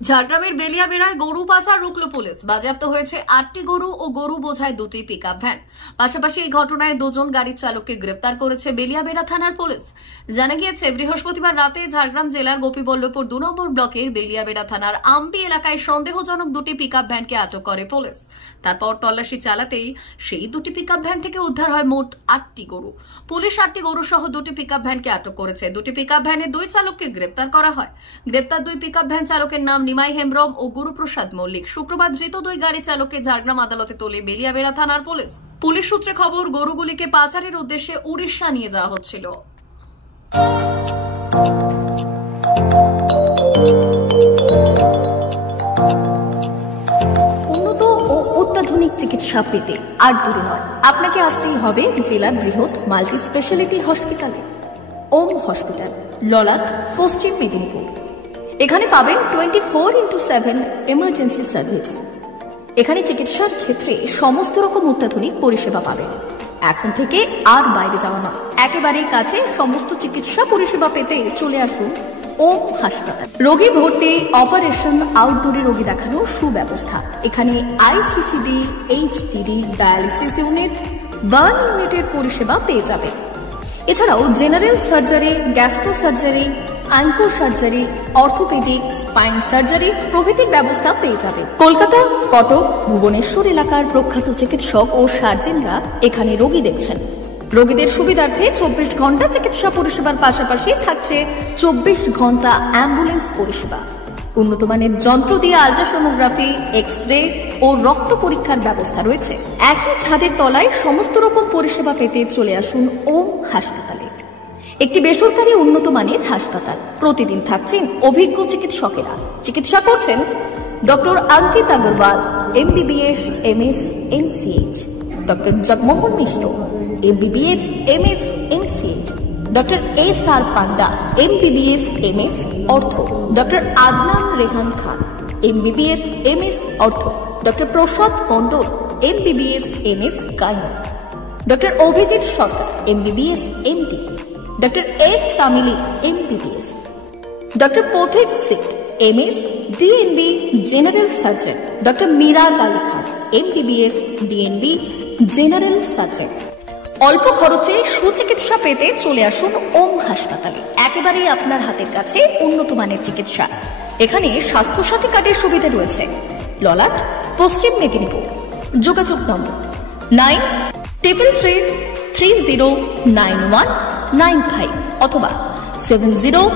ঝাড়গ্রামের বেলিয়াবেড়ায় গরু পাচার রুখল পুলিশ। বাজেয়াপ্ত হয়েছে 8টি গরু ও গরু বোঝায় 2টি পিকআপ ভ্যান। পাশাপাশি এই ঘটনায় 2 জন গাড়ির চালককে গ্রেপ্তার করেছে বেলিয়াবেড়া থানার পুলিশ। জানা গিয়েছে, বৃহস্পতিবার রাতে ঝাড়গ্রাম জেলার গোপীবল্লভপুর 2 নম্বর ব্লকের বেলিয়াবেড়া থানার আম্বি এলাকায় সন্দেহজনক 2টি পিকআপ ভ্যানকে আটক করে পুলিশ। তারপর তল্লাশি চালাতেই সেই 2টি পিকআপ ভ্যান থেকে উদ্ধার হয় মোট 8টি গরু। পুলিশ 8টি গরু সহ 2টি পিকআপ ভ্যানকে আটক করেছে। 2টি পিকআপ ভ্যানে 2 চালককে গ্রেপ্তার করা হয়। গ্রেপ্তার 2 পিকআপ ভ্যান চালকের নাম নিমাই হেমব্রম ও গুরুপ্রসাদ মল্লিক। শুক্রবার ধৃত 2 গাড়ি চালককে ঝাড়গ্রাম আদালতে তোলে বেলিয়াবেড়া থানার পুলিশ। পুলিশ সূত্রে খবর, গরুগুলিকে পাচারের উদ্দেশ্যে উড়িষ্যা নিয়ে যাওয়া হচ্ছিল। উন্নত ও অত্যাধুনিক চিকিৎসা পেতে আর দূরে নয়, আপনাকে আসতেই হবে জেলার বৃহৎ মাল্টি স্পেশালিটি হসপিটালে। ওম হসপিটাল, ললাট, পশ্চিম মেদিনীপুর। এখানে পাবেন 24x7 এমার্জেন্সি সার্ভিস। এখানে চিকিৎসার ক্ষেত্রে সমস্ত রকম অত্যাধুনিক পরিষেবা পাবেন। এখন থেকে আর বাইরে যাওয়া নয়, একেবারেই কাছে সমস্ত চিকিৎসা পরিষেবা পেতে চলে আসুন ওম হাসপাতাল। রোগী ভর্তি, অপারেশন, আউটডোরে রোগী দেখানোর সুব্যবস্থা। এখানে ICCD, HDD, dialysis unit, burn ইউনিটের পরিষেবা পেয়ে যাবে। এছাড়াও general surgery, gastro surgery, onco surgery, orthopaedic, spine surgery প্রভৃতির ব্যবস্থা পেয়ে যাবে। কলকাতা, কটক, ভুবনেশ্বর এলাকার প্রখ্যাত চিকিৎসক ও সার্জেনরা এখানে রোগী দেখছেন। রোগীদের সুবিধার্থে 24 ঘন্টা চিকিৎসা পরিষেবার পাশাপাশি থাকছে 24 ঘন্টা অ্যাম্বুলেন্স পরিষেবা। উন্নত মানের যন্ত্র দিয়ে আল্ট্রাসোনোগ্রাফি, এক্স-রে ও রক্ত পরীক্ষার ব্যবস্থা রয়েছে। একই ছাদের তলায় সমস্ত রকম পরিষেবা পেতে চলে আসুন ওম হাসপাতালে। একটি বেসরকারি উন্নত মানের হাসপাতাল। প্রতিদিন থাকছেন অভিজ্ঞ চিকিৎসকেরা। চিকিৎসা করছেন doctor Ankit Agarwal, MBBS, MS, MCH, doctor Jagmohan Mishra, MBBS, MS, MCH, doctor SR Panda, MBBS, MS, ortho, doctor Adnan Rehan Khan, MBBS, MS, ortho, doctor Prasad Mondal, MBBS, MS, gyno, doctor Abhijit Sarkar, MBBS, MD, doctor S তামিলি, MBBS, doctor Pathik Sit, MS, DNB, general surgeon, doctor Miraj Ali Khan, MBBS, DNB, general surgeon. অল্প খরচে সুচিকিৎসা পেতে চলে আসুন ওম হাসপাতালে। একেবারেই আপনার হাতের কাছে উন্নত মানের চিকিৎসা। এখানে স্বাস্থ্যসাথী কার্ডের সুবিধা রয়েছে। ললাট, পশ্চিম মেদিনীপুর। যোগাযোগ নম্বর 9333309195 অথবা 70